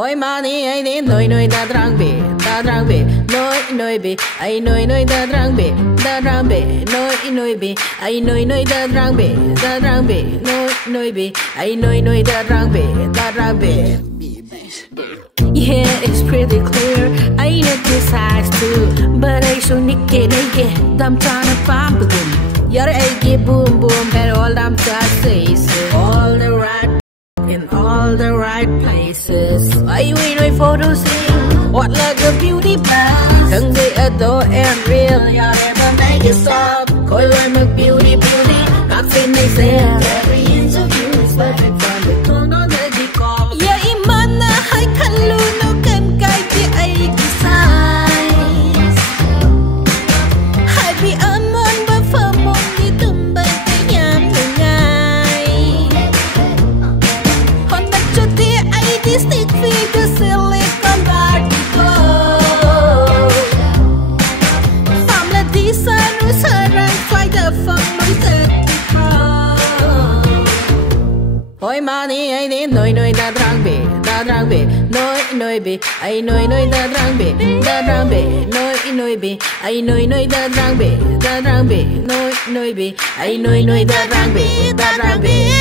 Hoi mani ai din noi da drang be noi be ai noi da drang be noi be ai noi da drang be noi be ai noi da drang be. Yeah, it's pretty clear. I need this eyes too, but I should naked. I'm trying to find them. Your eggy boom boom, and all I'm says all the right in all the right places. Why you ain't no photos? What like a beauty pass? Don't they adore and real? You never make it stop. Call I'm a beauty. Nothing they say. Every interview is perfect from the tone on the decor. Yeah, imana hay kaluno kan kay di ay gisay. Hay bi amon ba famong di tumbay kayam ngay. Hon na chuti ay di stick figure silicon particle. Famla di sanu sarang fly the fang lối tự. Hoi mani ai din noi da drang be noi be ai noi da drang be noi be ai noi da drang be noi be ai noi da drang be